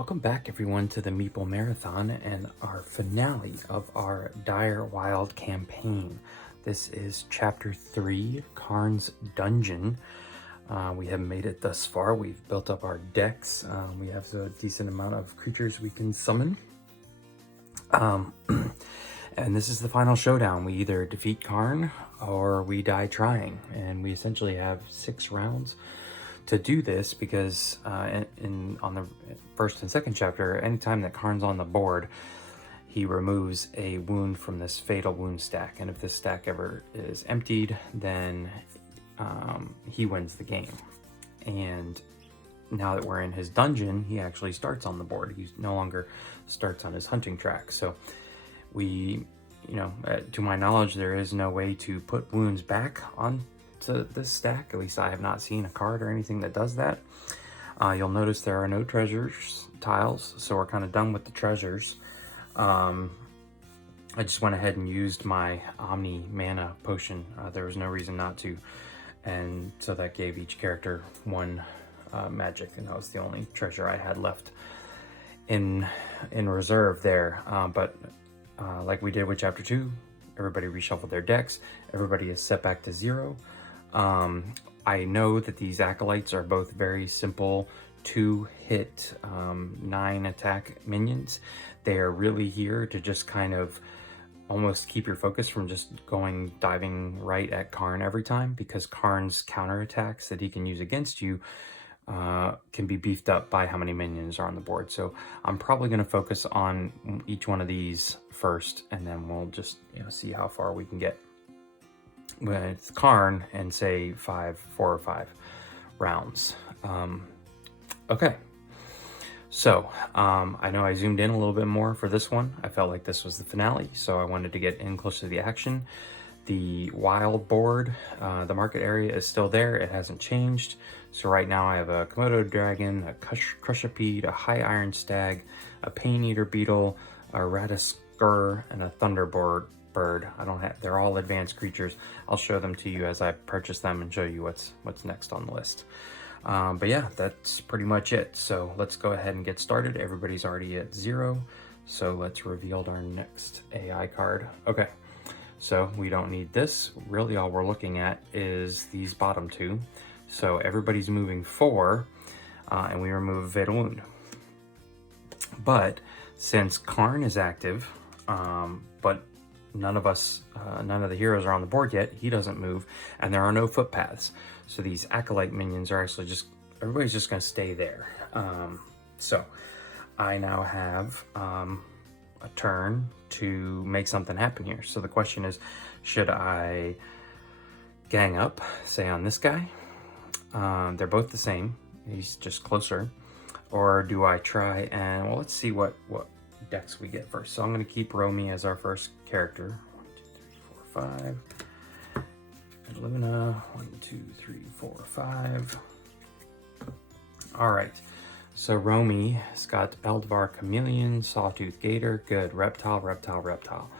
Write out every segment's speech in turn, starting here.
Welcome back everyone to the Meeple Marathon and our finale of our Direwild campaign. This is chapter 3, Karn's Dungeon. We have made it thus far. We've built up our decks. We have a decent amount of creatures we can summon. And this is the final showdown. We either defeat Karn or we die trying. And we essentially have 6 rounds to do this because on the first and second chapter, anytime that Karn's on the board, he removes a wound from this fatal wound stack. And if this stack ever is emptied, then he wins the game. And now that we're in his dungeon, he actually starts on the board. He no longer starts on his hunting track. So we, to my knowledge, there is no way to put wounds back on to this stack. At least I have not seen a card or anything that does that. You'll notice there are no treasures tiles, so we're kind of done with the treasures. I just went ahead and used my Omni mana potion. There was no reason not to, and so that gave each character 1 magic, and that was the only treasure I had left in reserve there. But like we did with chapter 2, everybody reshuffled their decks. Everybody is set back to 0. I know that these acolytes are both very simple 2-hit 9 attack minions. They are really here to just kind of almost keep your focus from just diving right at Karn every time, because Karn's counterattacks that he can use against you can be beefed up by how many minions are on the board. So I'm probably going to focus on each one of these first, and then we'll just see how far we can get with Karn and say 4 or 5 rounds. Okay, so I know I zoomed in a little bit more for this one. I felt like this was the finale, so I wanted to get in close to the action. The wild board, the market area is still there. It hasn't changed. So right now I have a Komodo dragon, a Crushipede, a high iron stag, a pain eater beetle, a Radiskur, and a thunderbird. They're all advanced creatures. I'll show them to you as I purchase them and show you what's next on the list. But yeah, that's pretty much it. So let's go ahead and get started. Everybody's already at 0. So let's reveal our next AI card. Okay, so we don't need this. Really all we're looking at is these bottom 2. So everybody's moving 4, and we remove Fatal Wound. But since Karn is active, but none of the heroes are on the board yet, he doesn't move, and there are no footpaths. So these acolyte minions are actually everybody's just going to stay there. So I now have a turn to make something happen here. So the question is, should I gang up, say on this guy? They're both the same. He's just closer. Or do I try and, well, let's see what decks we get first. So I'm going to keep Romy as our first character. 1, 2, 3, 4, 5. And Luna. 1, 2, 3, 4, 5. All right. So Romy has got Eldvar Chameleon, Sawtooth Gator. Good. Reptile, reptile, reptile.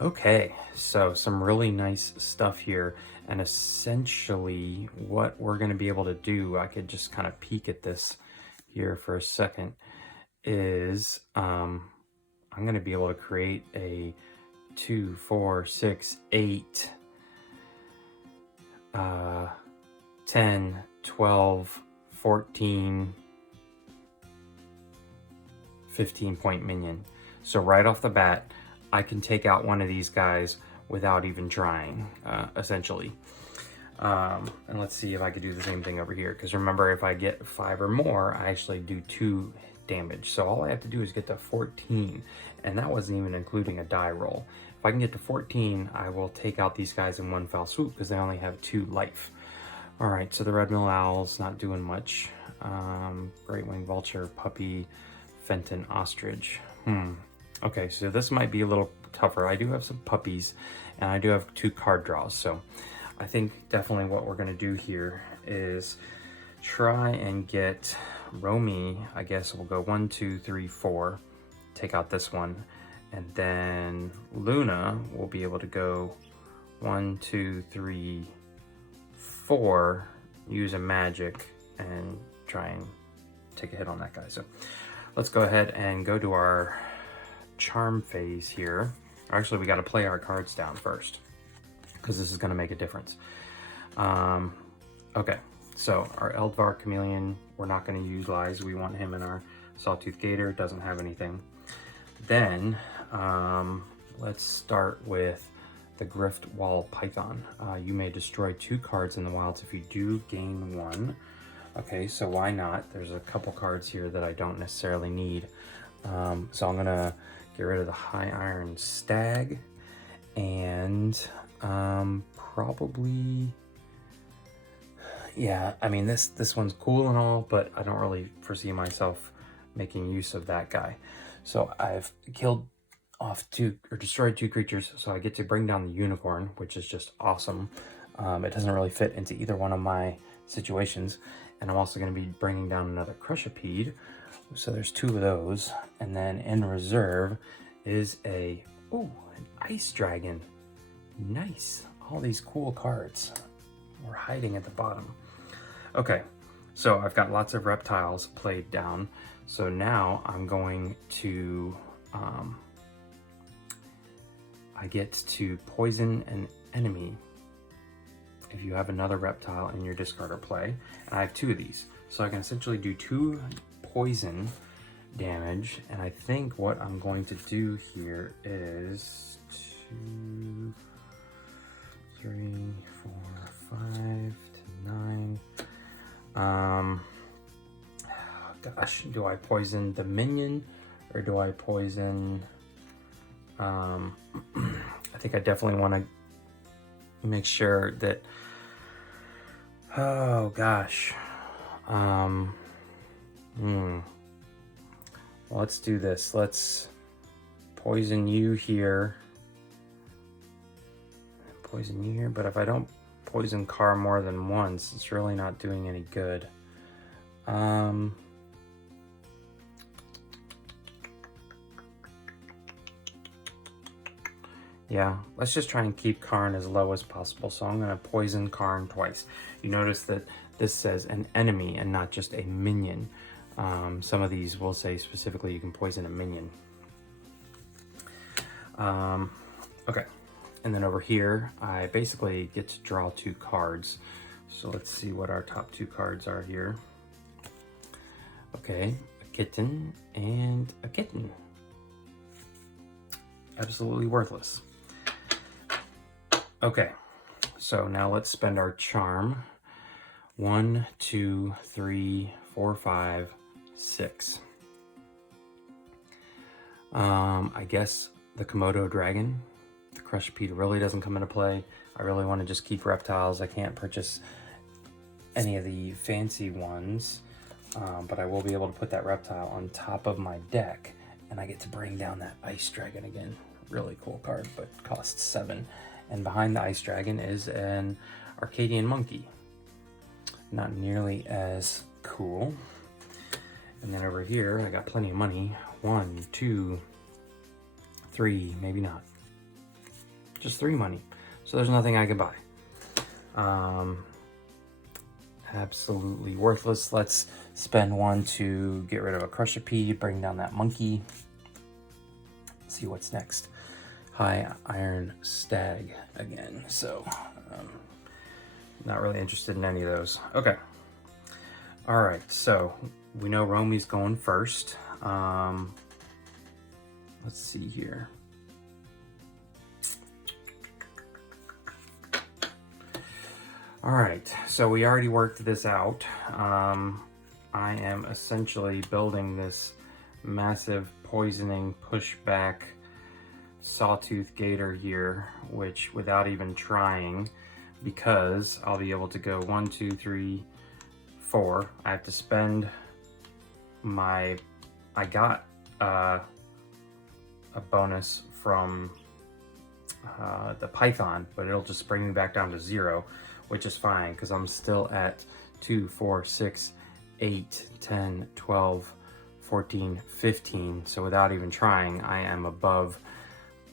Okay. So some really nice stuff here. And essentially what we're going to be able to do, I could just kind of peek at this here for a second, is I'm going to be able to create a 2, 4, 6, 8, 10, 12, 14, 15 point minion. So right off the bat, I can take out one of these guys without even trying, essentially. And let's see if I could do the same thing over here, because remember, if I get 5 or more, I actually do 2 damage. So all I have to do is get to 14, and that wasn't even including a die roll. If I can get to 14, I will take out these guys in one fell swoop because they only have 2 life. All right, so the Red Mill Owl's not doing much. Great Winged Vulture, Puppy, Fenton Ostrich. Okay, so this might be a little tougher. I do have some puppies, and I do have 2 card draws. So I think definitely what we're going to do here is try and get Romy. I guess we'll go 1, 2, 3, 4. Take out this one. And then Luna will be able to go 1, 2, 3, 4. Use a magic and try and take a hit on that guy. So let's go ahead and go to our charm phase here. Actually, we got to play our cards down first, because this is going to make a difference. Okay, so our Eldvar Chameleon, we're not going to utilize. We want him in our Sawtooth Gator. Doesn't have anything. Then let's start with the Griftwall Python. You may destroy 2 cards in the wilds if you do gain 1. Okay, so why not? There's a couple cards here that I don't necessarily need. So I'm gonna get rid of the High Iron Stag, and probably, yeah, I mean, this one's cool and all, but I don't really foresee myself making use of that guy. So I've killed off 2 or destroyed 2 creatures, so I get to bring down the Unicorn, which is just awesome. It doesn't really fit into either one of my situations, and I'm also going to be bringing down another Crushipede, so there's 2 of those. And then in reserve is an Ice Dragon. Nice. All these cool cards were hiding at the bottom. Okay, so I've got lots of reptiles played down, so now I'm going to I get to poison an enemy if you have another reptile in your discard or play. And I have 2 of these, so I can essentially do 2 poison damage. And I think what I'm going to do here is 2, 3, 4, 5 to 9. Gosh, do I poison the minion or do I poison? I think I definitely want to make sure that, oh gosh, well, let's do this. Let's poison you here, but if I don't poison Karn more than once, it's really not doing any good. Yeah, let's just try and keep Karn as low as possible. So I'm going to poison Karn twice. You notice that this says an enemy and not just a minion. Some of these will say specifically you can poison a minion. Okay, and then over here, I basically get to draw 2 cards. So let's see what our top 2 cards are here. Okay, a kitten and a kitten. Absolutely worthless. Okay, so now let's spend our charm. 1, 2, 3, 4, 5, 6. I guess the Komodo Dragon. The Crushipede really doesn't come into play. I really want to just keep reptiles. I can't purchase any of the fancy ones, but I will be able to put that reptile on top of my deck, and I get to bring down that Ice Dragon again. Really cool card, but costs 7. And behind the Ice Dragon is an Arcadian Monkey. Not nearly as cool. And then over here, I got plenty of money. 1, 2, 3, maybe not. Just 3 money. So there's nothing I can buy. Absolutely worthless. Let's spend 1 to get rid of a Crushipede, bring down that monkey. See what's next. High Iron Stag again. So, not really interested in any of those. Okay. All right. So we know Romy's going first. Let's see here. All right. So we already worked this out. I am essentially building this massive poisoning pushback Sawtooth Gator here, which without even trying, because I'll be able to go 1, 2, 3, 4. I have to spend my, I got a bonus from the Python, but it'll just bring me back down to 0, which is fine because I'm still at 2, 4, 6, 8, 10, 12, 14, 15. So without even trying, I am above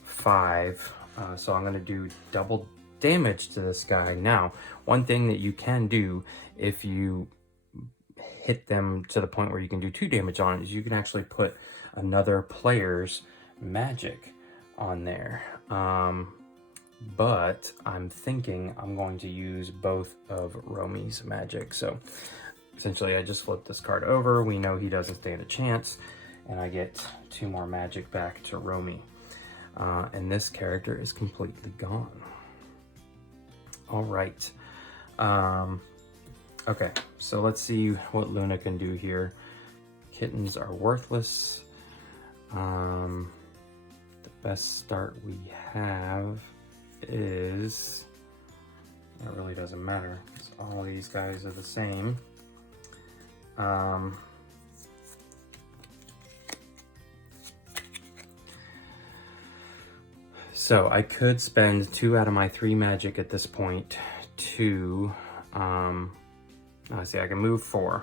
5. So I'm going to do double damage to this guy. Now, one thing that you can do if you hit them to the point where you can do 2 damage on it is you can actually put another player's magic on there. But I'm thinking I'm going to use both of Romi's magic. So essentially I just flip this card over. We know he doesn't stand a chance, and I get 2 more magic back to Romi. And this character is completely gone. All right. Okay, so let's see what Luna can do here. Kittens are worthless. The best start we have is, it really doesn't matter because all these guys are the same. So I could spend 2 out of my 3 magic at this point to, let's see, I can move 4.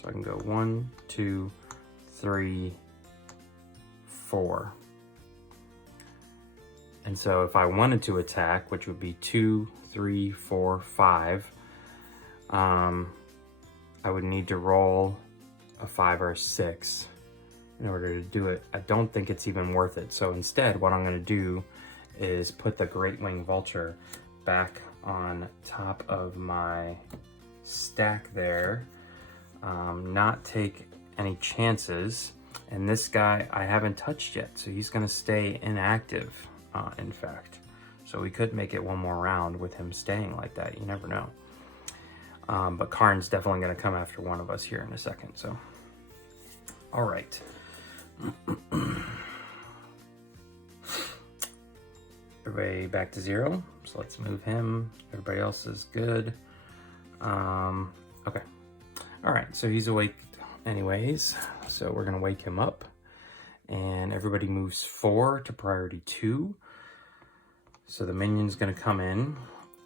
So I can go 1, 2, 3, 4. And so if I wanted to attack, which would be 2, 3, 4, 5, I would need to roll a 5 or a 6 in order to do it. I don't think it's even worth it. So instead, what I'm going to do is put the Great Wing Vulture back on top of my stack there, not take any chances. And this guy I haven't touched yet, so he's going to stay inactive, in fact. So we could make it one more round with him staying like that. You never know. But Karn's definitely going to come after one of us here in a second. So, all right. Everybody back to 0. So let's move him. Everybody else is good. Okay. All right. So he's awake anyways. So we're going to wake him up. And everybody moves 4 to priority 2. So the minion's going to come in.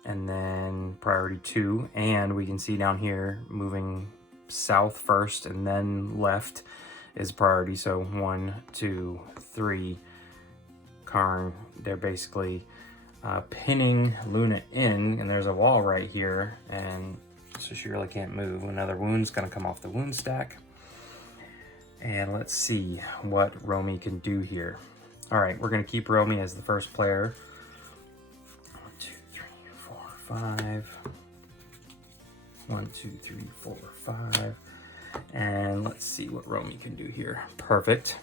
And then priority 2. And we can see down here moving south first and then left is priority. So 1, 2, 3. Karn, they're basically pinning Luna in, and there's a wall right here, and so she really can't move. Another wound's gonna come off the wound stack. And let's see what Romi can do here. All right, we're gonna keep Romi as the first player. 1, 2, 3, 4, 5. 1, 2, 3, 4, 5. And let's see what Romi can do here. Perfect.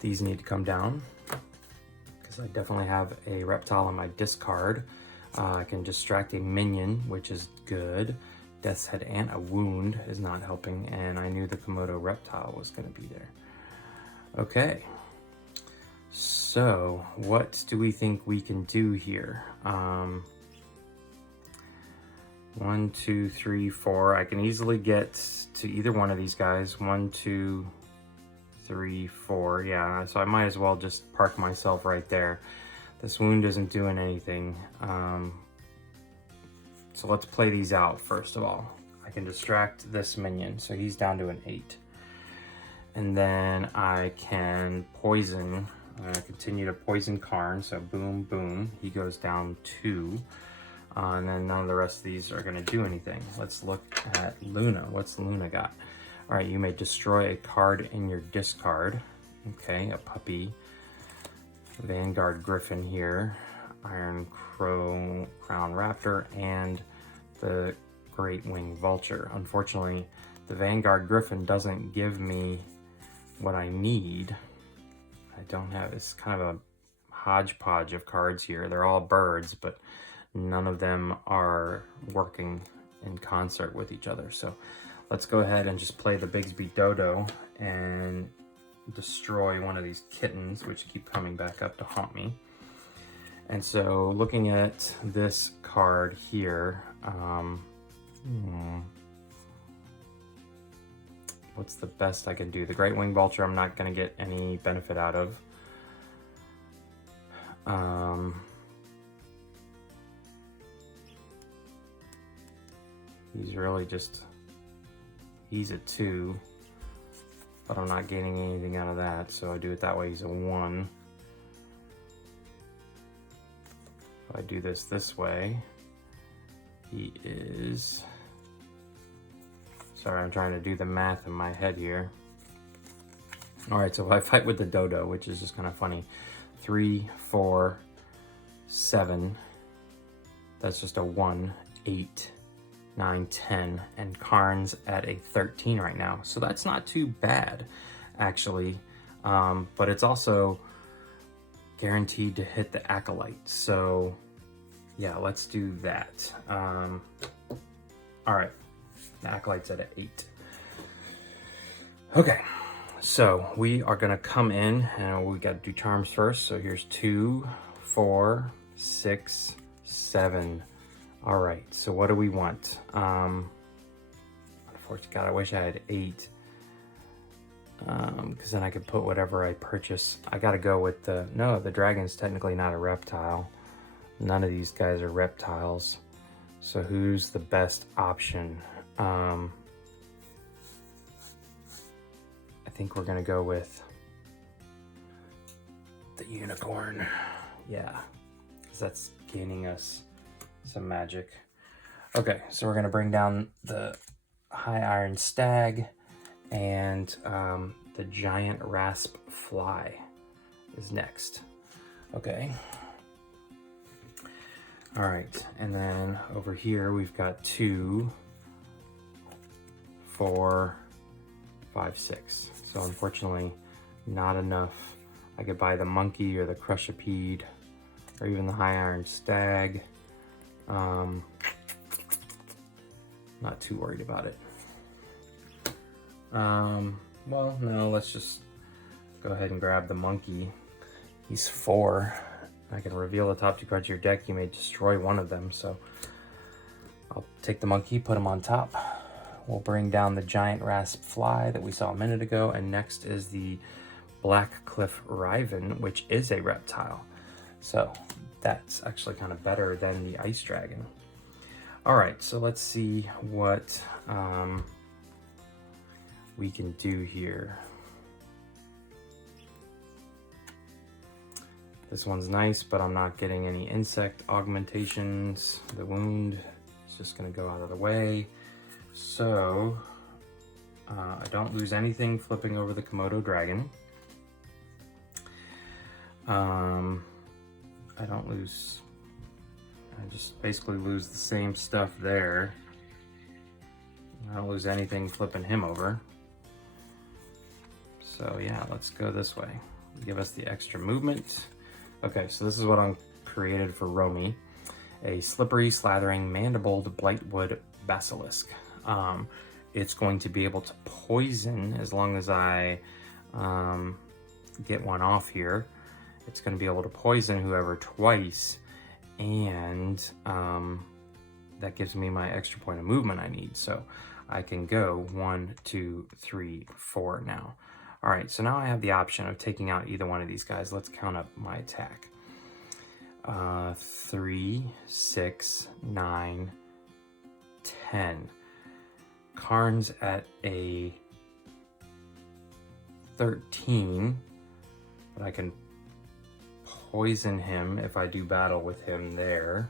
These need to come down because I definitely have a reptile on my discard. I can distract a minion, which is good. Death's Head and a wound is not helping, and I knew the Komodo reptile was going to be there. Okay, so what do we think we can do here? 1, 2, 3, 4. I can easily get to either one of these guys. 1, 2, 3, 4. Yeah, so I might as well just park myself right there. This wound isn't doing anything. So let's play these out first of all. I can distract this minion, so he's down to an 8. And then I can poison, continue to poison Karn, so boom, boom. He goes down 2. And then none of the rest of these are going to do anything. Let's look at Luna. What's Luna got? All right, you may destroy a card in your discard. Okay, a puppy. Vanguard Griffin here. Iron Crown Raptor, and the Great Wing Vulture. Unfortunately, the Vanguard Griffin doesn't give me what I need. I don't have, it's kind of a hodgepodge of cards here. They're all birds, but none of them are working in concert with each other. So let's go ahead and just play the Bigsby Dodo and destroy one of these kittens, which keep coming back up to haunt me. And so looking at this card here, what's the best I can do? The Great Wing Vulture I'm not going to get any benefit out of. He's really just, he's a 2, but I'm not gaining anything out of that, so I do it that way. He's a 1. If I do this way, he is Sorry, I'm trying to do the math in my head here. All right, so if I fight with the dodo, which is just kind of funny, 3, 4, 7, that's just a 1, 8, 9, 10, and Karn's at a 13 right now. So that's not too bad, actually, but it's also guaranteed to hit the Acolyte. So yeah, let's do that. All right, the Acolyte's at an 8. Okay. So we are gonna come in and we gotta do charms first. So here's 2, 4, 6, 7. All right, so what do we want? Unfortunately, God, I wish I had 8. Because then I could put whatever I purchase. I gotta go with the, no, the dragon's technically not a reptile. None of these guys are reptiles. So who's the best option? I think we're gonna go with the unicorn. Yeah, because that's gaining us some magic. Okay, so we're gonna bring down the high iron stag, and the giant rasp fly is next. Okay. All right, and then over here we've got 2, 4, 5, 6. So unfortunately, not enough. I could buy the monkey or the crushipede, or even the high iron stag. Not too worried about it. Well, no, let's just go ahead and grab the monkey. He's 4. I can reveal the top 2 cards of your deck. You may destroy one of them, so I'll take the monkey, put him on top. We'll bring down the giant rasp fly that we saw a minute ago, and next is the Black Cliff Riven, which is a reptile. So that's actually kind of better than the ice dragon. All right, so let's see what we can do here. This one's nice, but I'm not getting any insect augmentations. The wound is just gonna go out of the way. So I don't lose anything flipping over the Komodo dragon. I don't lose, I just basically lose the same stuff there. I don't lose anything flipping him over. So yeah, let's go this way. Give us the extra movement. Okay, so this is what I'm created for Romy. A slippery, slathering, mandibled blightwood basilisk. It's going to be able to poison as long as I get one off here. It's going to be able to poison whoever twice, and that gives me my extra point of movement I need. So I can go 1, 2, 3, 4 now. All right, so now I have the option of taking out either one of these guys. Let's count up my attack. 3, 6, 9, 10. Karn's at a 13, but I can poison him if I do battle with him there.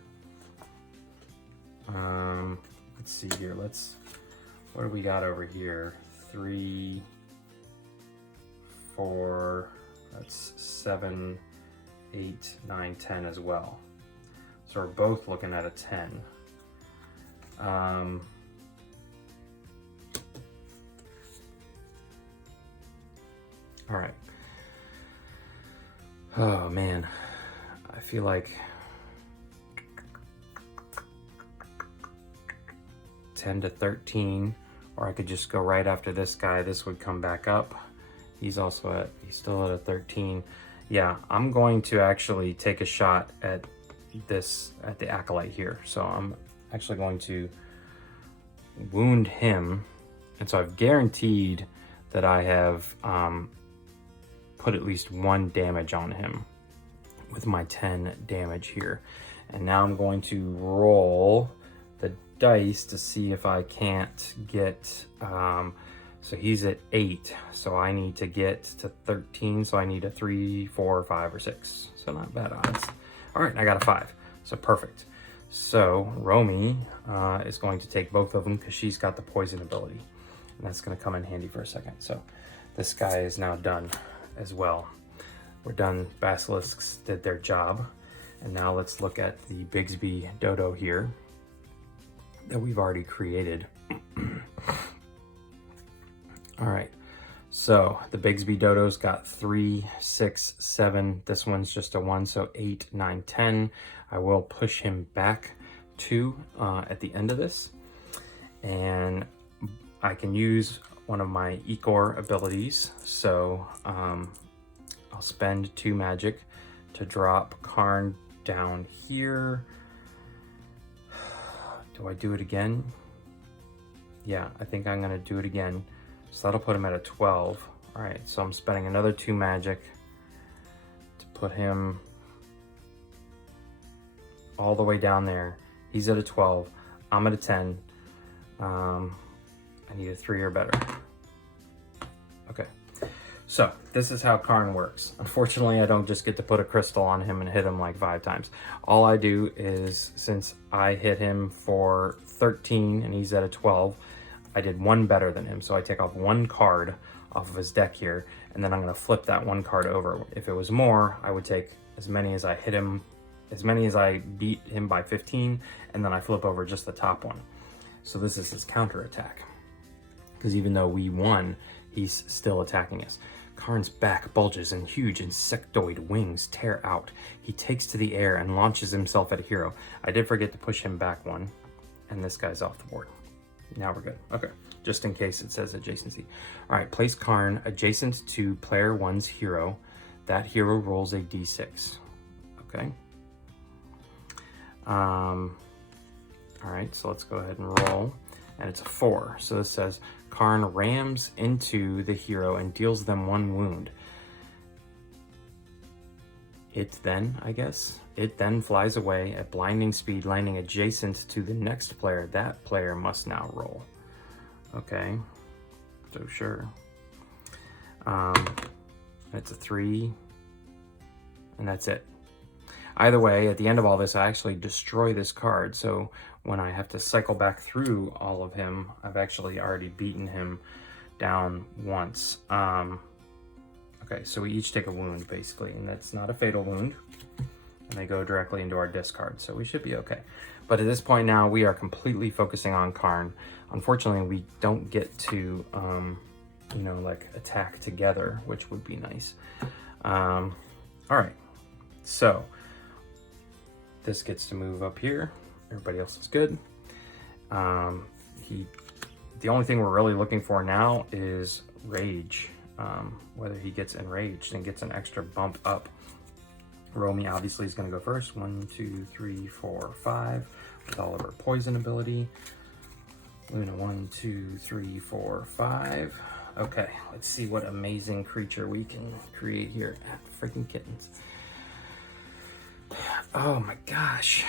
Let's see here. What do we got over here? 3, 4, that's 7, 8, 9, 10 as well. So we're both looking at a 10. All right. Oh man, I feel like 10 to 13, or I could just go right after this guy. This would come back up. He's still at a 13. Yeah, I'm going to actually take a shot at the Acolyte here. So I'm actually going to wound him. And so I've guaranteed that I have put at least 1 damage on him with my 10 damage here. And now I'm going to roll the dice to see if I can't get, so he's at 8, so I need to get to 13, so I need a 3, 4, 5, or 6. So not bad odds. All right, I got a 5, so perfect. So Romy is going to take both of them because she's got the poison ability. And that's gonna come in handy for a second. So this guy is now done as well. We're done. Basilisks did their job. And now let's look at the Bigsby Dodo here that we've already created. All right, so the Bigsby Dodo's got 3, 6, 7. This one's just a 1, so 8, 9, 10. I will push him back 2 at the end of this. And I can use one of my Ecor abilities. So I'll spend 2 magic to drop Karn down here. Do I do it again? Yeah, I think I'm gonna do it again. So that'll put him at a 12. All right, so I'm spending another 2 magic to put him all the way down there. He's at a 12, I'm at a 10. I need a 3 or better. Okay, so this is how Karn works. Unfortunately, I don't just get to put a crystal on him and hit him like 5 times. All I do is, since I hit him for 13 and he's at a 12, I did 1 better than him. So I take off 1 card off of his deck here, and then I'm gonna flip that 1 card over. If it was more, I would take as many as I hit him, as many as I beat him by 15, and then I flip over just the top one. So this is his counter attack. Because even though we won, he's still attacking us. Karn's back bulges and huge insectoid wings tear out. He takes to the air and launches himself at a hero. I did forget to push him back 1, and this guy's off the board. Now we're good. Okay, just in case it says adjacency. All right, place Karn adjacent to player 1's hero. That hero rolls a d6. Okay. All right, so let's go ahead and roll. And it's a 4. So this says Karn rams into the hero and deals them 1 wound. It then, I guess, it then flies away at blinding speed, landing adjacent to the next player. That player must now roll. Okay, so sure. It's a 3, and that's it. Either way, at the end of all this, I actually destroy this card. So when I have to cycle back through all of him, I've actually already beaten him down once. Okay, so we each take a wound, basically, and that's not a fatal wound. And they go directly into our discard, so we should be okay. But at this point now, we are completely focusing on Karn. Unfortunately, we don't get to, you know, like attack together, which would be nice. All right, so this gets to move up here. Everybody else is good. The only thing we're really looking for now is rage. Whether he gets enraged and gets an extra bump up. Romy obviously is going to go first. 1, 2, 3, 4, 5 with all of her poison ability. Luna, 1, 2, 3, 4, 5. Okay, let's see what amazing creature we can create here. Freaking kittens. Oh my gosh.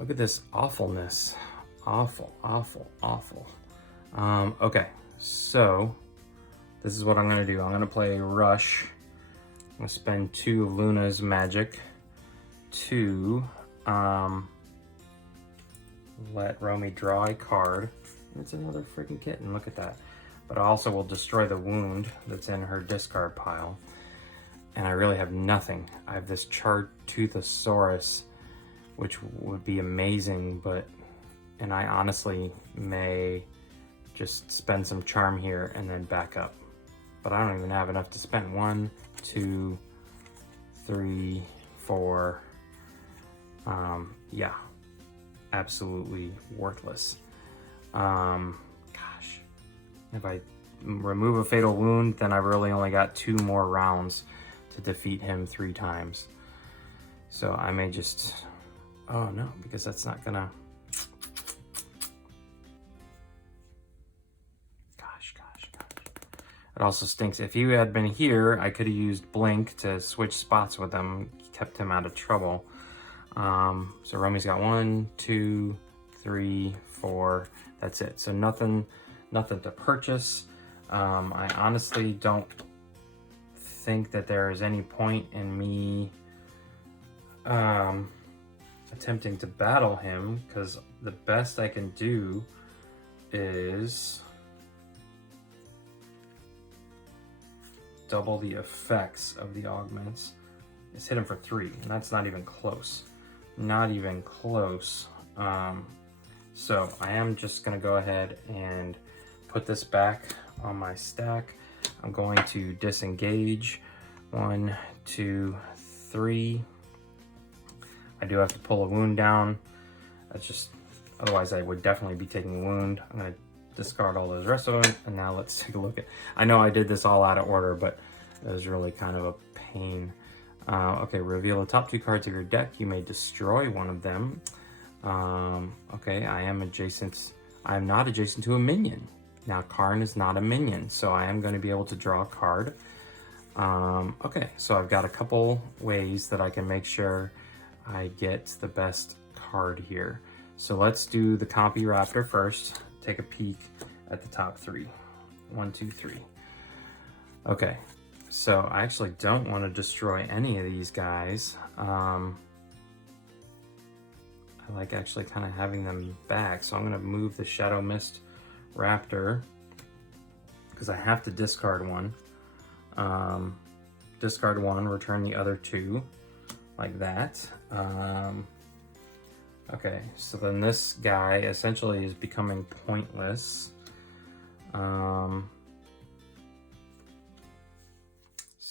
Look at this awfulness. Awful, awful, awful. Okay, so this is what I'm gonna do. I'm gonna play Rush. I'm gonna spend 2 of Luna's magic to let Romy draw a card. It's another freaking kitten, look at that. But I also will destroy the wound that's in her discard pile. And I really have nothing. I have this Chartoothosaurus, which would be amazing, and I honestly may just spend some charm here and then back up. But I don't even have enough to spend. 1, 2, 3, 4. Yeah, absolutely worthless. Gosh, if I remove a fatal wound, then I've really only got 2 more rounds to defeat him 3 times. So I may just, oh no, because that's not gonna, gosh. It also stinks. If he had been here, I could have used Blink to switch spots with him, kept him out of trouble. So Romy's got 1, 2, 3, 4, that's it. So nothing to purchase. I honestly don't think that there is any point in me attempting to battle him, because the best I can do is double the effects of the augments. It's hit him for 3, and that's not even close. Not even close. So I am just gonna go ahead and put this back on my stack. I'm going to disengage. 1, 2, 3. I do have to pull a wound down. That's just, otherwise I would definitely be taking a wound. I'm gonna discard all those rest of them, and now let's take a look at, I know I did this all out of order, but it was really kind of a pain. Okay, reveal the top 2 cards of your deck. You may destroy one of them. Okay, I am not adjacent to a minion. Now, Karn is not a minion, so I am going to be able to draw a card. Okay, so I've got a couple ways that I can make sure I get the best card here. So let's do the Compy Raptor first. Take a peek at the top 3. 1, 2, 3. Okay, so I actually don't want to destroy any of these guys. I like actually kind of having them back, so I'm going to move the Shadow Mist Raptor because I have to discard one. Discard 1, return the other 2, like that. Okay, so then this guy essentially is becoming pointless. So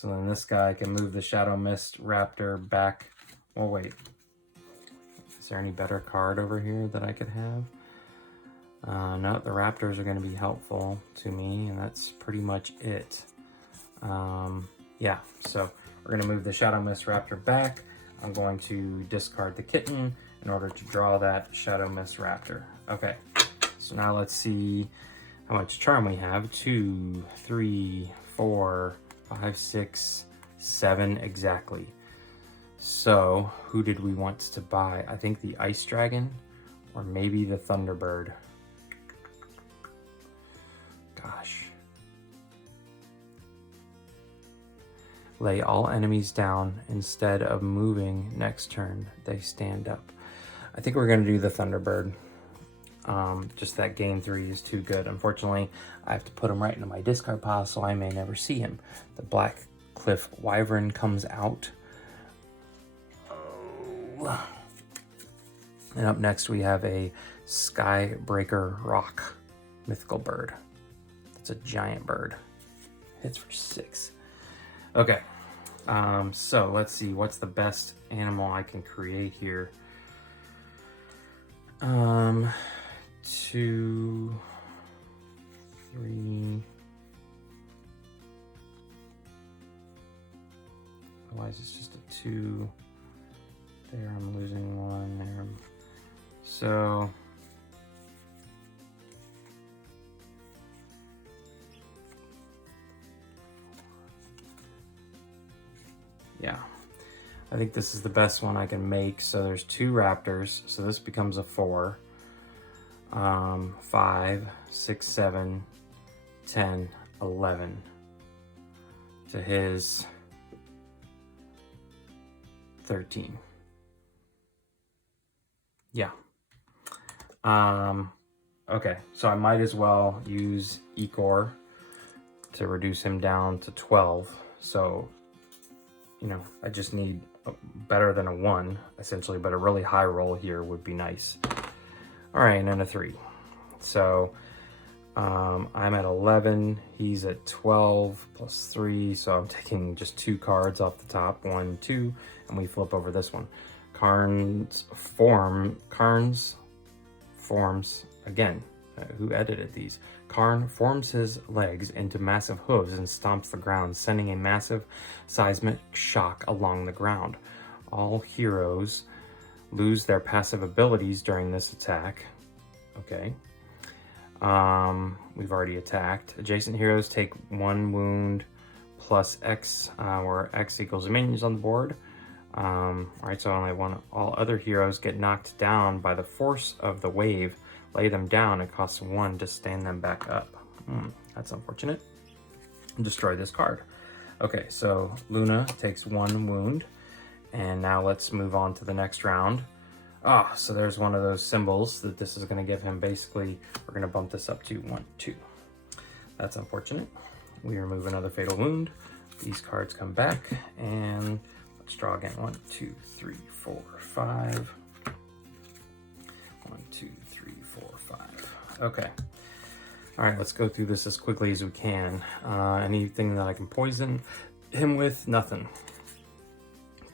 then this guy can move the Shadow Mist Raptor back. Oh wait, is there any better card over here that I could have? No, the Raptors are going to be helpful to me, and that's pretty much it. Yeah, so we're going to move the Shadow Mist Raptor back. I'm going to discard the Kitten in order to draw that Shadow Mist Raptor. Okay, so now let's see how much charm we have. 2, 3, 4, 5, 6, 7 exactly. So who did we want to buy? I think the Ice Dragon or maybe the Thunderbird. Gosh. Lay all enemies down. Instead of moving next turn, they stand up. I think we're going to do the Thunderbird. Just that game 3 is too good. Unfortunately, I have to put him right into my discard pile, so I may never see him. The Black Cliff Wyvern comes out. Oh. And up next we have a Skybreaker Rock mythical bird. It's a giant bird. Hits for 6. Okay, so let's see, what's the best animal I can create here? 2, 3. Otherwise it's just a 2. There, I'm losing 1 there. So yeah, I think this is the best one I can make. So there's 2 raptors, so this becomes a 4. 5, 6, 7, 10, 11 to his 13. Yeah. Okay, so I might as well use Ecor to reduce him down to 12. So, you know, I just need better than a 1, essentially, but a really high roll here would be nice. All right, and then a 3. So I'm at 11, he's at 12 plus 3, so I'm taking just 2 cards off the top, 1, 2, and we flip over this one. Karn's forms, again, who edited these? Karn forms his legs into massive hooves and stomps the ground, sending a massive seismic shock along the ground. All heroes lose their passive abilities during this attack. Okay. We've already attacked. Adjacent heroes take 1 wound plus X, where X equals the minions on the board. Alright, so only one. All other heroes get knocked down by the force of the wave. Lay them down, it costs 1 to stand them back up. That's unfortunate. Destroy this card. Okay, so Luna takes 1 wound, and now let's move on to the next round. So there's one of those symbols that this is going to give him. Basically, we're going to bump this up to 1, 2. That's unfortunate. We remove another fatal wound. These cards come back, and let's draw again. 1, 2, 3, 4, 5. 1, 2, 3, 4, 5. Okay. All right, let's go through this as quickly as we can. Anything that I can poison him with? Nothing.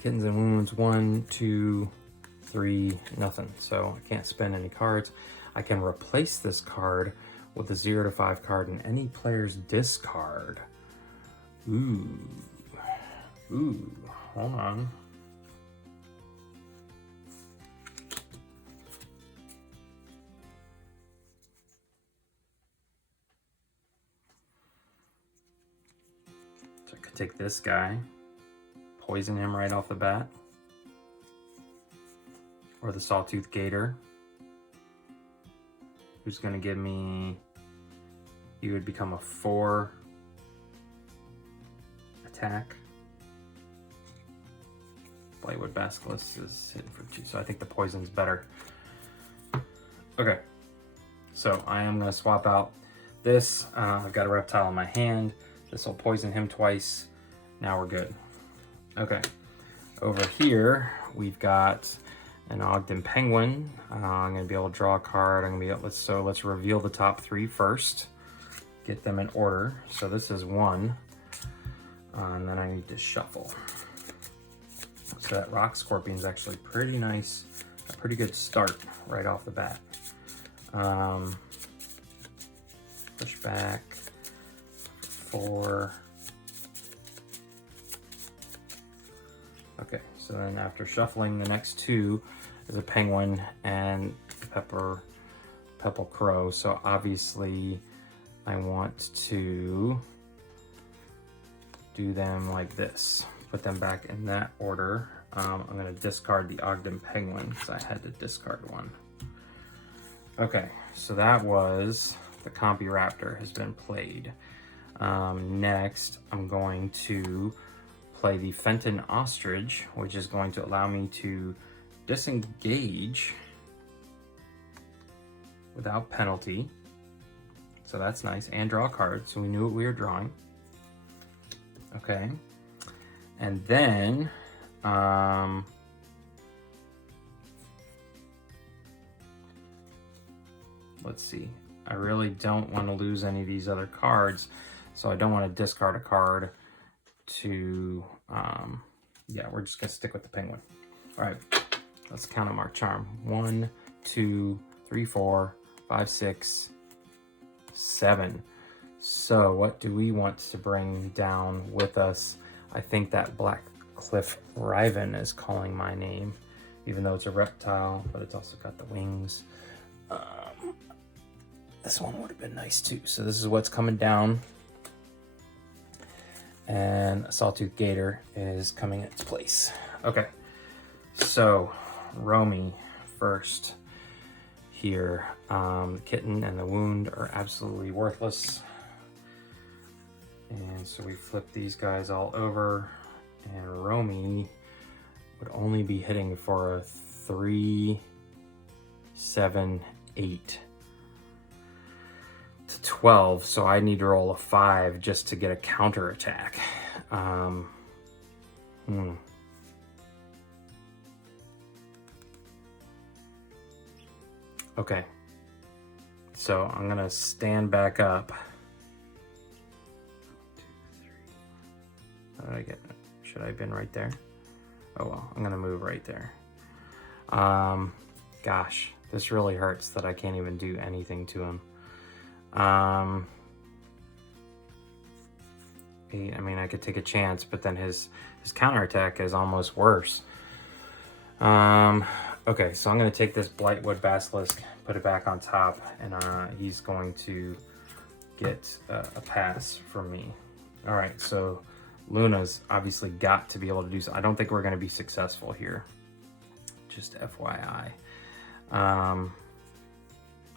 Kittens and wounds, 1, 2, 3, nothing. So I can't spend any cards. I can replace this card with a 0 to 5 card in any player's discard. Ooh. Ooh. Hold on. So I could take this guy, poison him right off the bat. Or the Sawtooth Gator, who's going to give me, he would become a 4 attack. Blightwood Basilisk is hitting for 2, so I think the poison's better. Okay, so I am going to swap out this. I've got a reptile in my hand. This will poison him twice. Now we're good. Okay, over here we've got an Ogden Penguin. I'm going to be able to draw a card. I'm going to be able to, let's reveal the top 3 first. Get them in order. So this is 1. And then I need to shuffle. So that Rock Scorpion is actually pretty nice. A pretty good start right off the bat. Push back. 4. Okay, so then after shuffling, the next 2 is a Penguin and Pepper Crow. So obviously I want to do them like this. Put them back in that order. I'm going to discard the Ogden Penguin because I had to discard one. Okay, so that was the Compy Raptor has been played. Next, I'm going to play the Fenton Ostrich, which is going to allow me to disengage without penalty. So that's nice. And draw a card, so we knew what we were drawing. Okay. And then, let's see. I really don't want to lose any of these other cards, so I don't want to discard a card to, yeah, we're just going to stick with the Penguin. All right, let's count them our charm. 1, 2, 3, 4, 5, 6, 7. So what do we want to bring down with us? I think that Black Cliff Riven is calling my name, even though it's a reptile, but it's also got the wings. This one would have been nice too. So this is what's coming down. And a Sawtooth Gator is coming in its place. Okay, so Romy first here. The kitten and the wound are absolutely worthless. And so we flip these guys all over, and Romy would only be hitting for a 3, 7, 8 to 12. So I need to roll a 5 just to get a counter attack. Okay, so I'm gonna stand back up. How did I get it? Should I have been right there? Oh well, I'm gonna move right there. Gosh, this really hurts that I can't even do anything to him. I mean, I could take a chance, but then his counterattack is almost worse. Okay, so I'm gonna take this Blightwood Basilisk, put it back on top, and he's going to get a pass from me. All right, so Luna's obviously got to be able to do so. I don't think we're going to be successful here. Just FYI.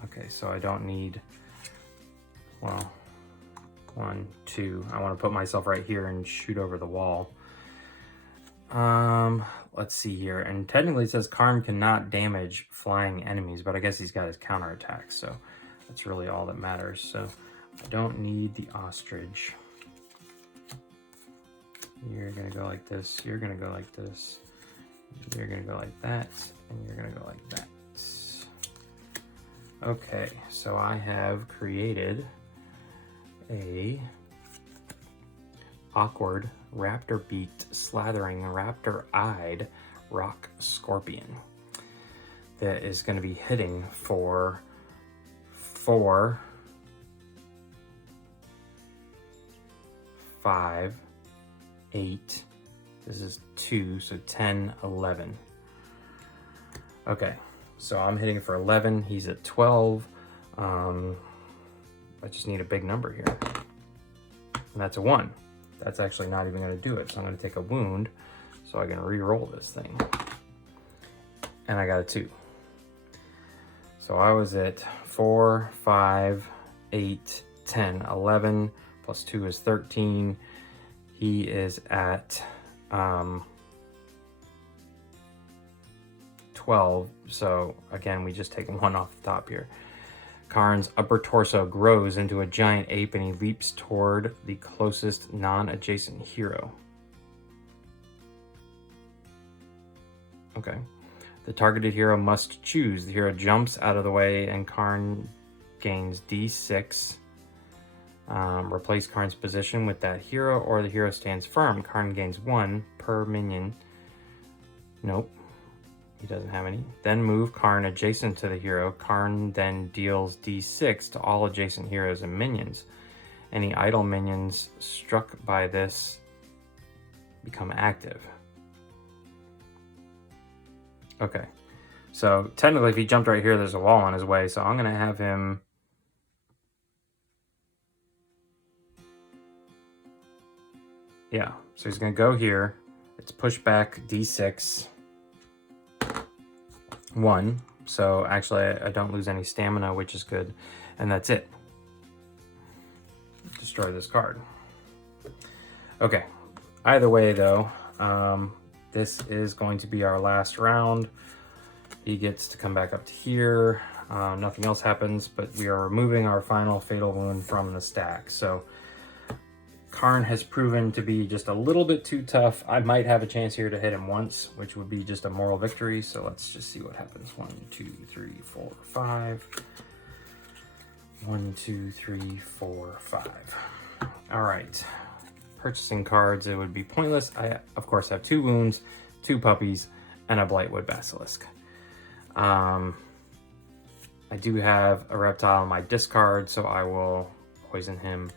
Okay, so I don't need, well, 1, 2. I want to put myself right here and shoot over the wall. Let's see here. And technically it says Karn cannot damage flying enemies, but I guess he's got his counterattack, so that's really all that matters. So I don't need the ostrich. You're gonna go like this, you're gonna go like this, you're gonna go like that, and you're gonna go like that. Okay, so I have created a awkward raptor beaked slathering raptor eyed rock scorpion that is going to be hitting for 4, 5, 8, this is 2, so 10, 11. Okay, so I'm hitting for 11, he's at 12. I just need a big number here, and that's a 1. That's actually not even going to do it, so I'm going to take a wound so I can re-roll this thing. And I got a 2. So I was at 4, 5, 8, 10, 11, plus 2 is 13. He is at 12, so again, we just take 1 off the top here. Karn's upper torso grows into a giant ape and he leaps toward the closest non-adjacent hero. Okay. The targeted hero must choose. The hero jumps out of the way and Karn gains D6. Replace Karn's position with that hero, or the hero stands firm. Karn gains 1 per minion. Nope. He doesn't have any. Then move Karn adjacent to the hero. Karn then deals D6 to all adjacent heroes and minions. Any idle minions struck by this become active. Okay. So technically if he jumped right here, there's a wall on his way. So I'm going to have him... Yeah. So he's going to go here. It's push back D6. 1, so actually I don't lose any stamina, which is good, and that's it. Destroy this card. Okay, either way though, this is going to be our last round. He gets to come back up to here. Nothing else happens, but we are removing our final fatal wound from the stack. So Karn has proven to be just a little bit too tough. I might have a chance here to hit him once, which would be just a moral victory. So let's just see what happens. 1, 2, 3, 4, 5. 1, 2, 3, 4, 5. All right. Purchasing cards, it would be pointless. I, of course, have 2 wounds, 2 puppies, and a Blightwood Basilisk. I do have a reptile on my discard, so I will poison him.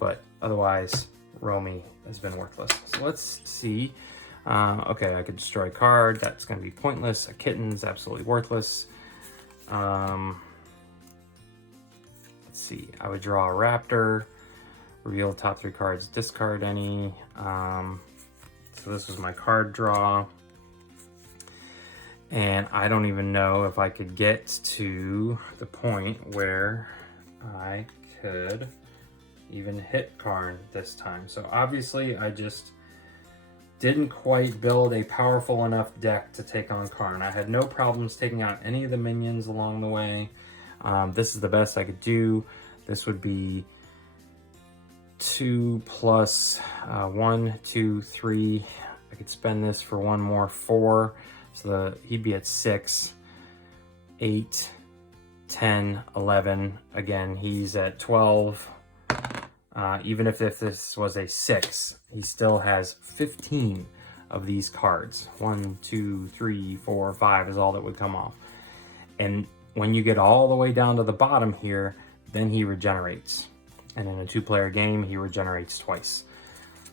But otherwise, Romy has been worthless. So let's see. Okay, I could destroy a card. That's going to be pointless. A kitten's absolutely worthless. Let's see. I would draw a raptor. Reveal the top 3 cards. Discard any. So this was my card draw. And I don't even know if I could get to the point where I could even hit Karn this time. So obviously I just didn't quite build a powerful enough deck to take on Karn. I had no problems taking out any of the minions along the way. This is the best I could do. This would be 2 plus 1, 2, 3. I could spend this for 1 more, 4. So he'd be at 6, 8, 10, 11. Again, he's at 12. Even if this was a 6, he still has 15 of these cards. 1, 2, 3, 4, 5 is all that would come off. And when you get all the way down to the bottom here, then he regenerates. And in a 2-player game, he regenerates twice.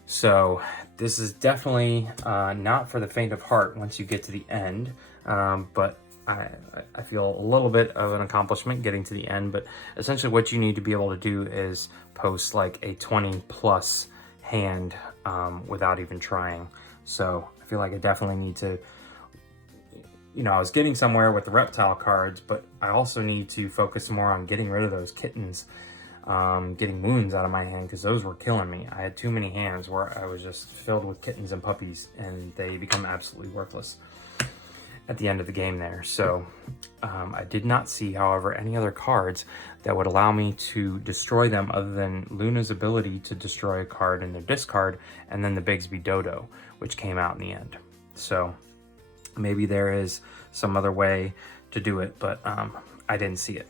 So this is definitely not for the faint of heart once you get to the end. But I feel a little bit of an accomplishment getting to the end, but essentially what you need to be able to do is post like a 20 plus hand without even trying. So I feel like I definitely need to, you know, I was getting somewhere with the reptile cards, but I also need to focus more on getting rid of those kittens, getting wounds out of my hand, because those were killing me. I had too many hands where I was just filled with kittens and puppies, and they become absolutely worthless. at the end of the game there. So I did not see, however, any other cards that would allow me to destroy them other than Luna's ability to destroy a card in their discard, and then the Bigsby Dodo, which came out in the end. So maybe there is some other way to do it, but I didn't see it.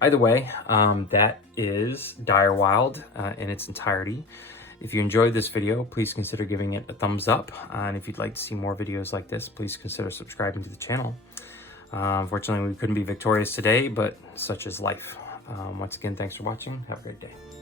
Either way, that is Direwild in its entirety. If you enjoyed this video, please consider giving it a thumbs up. And if you'd like to see more videos like this, please consider subscribing to the channel. Unfortunately, we couldn't be victorious today, but such is life. Once again, thanks for watching. Have a great day.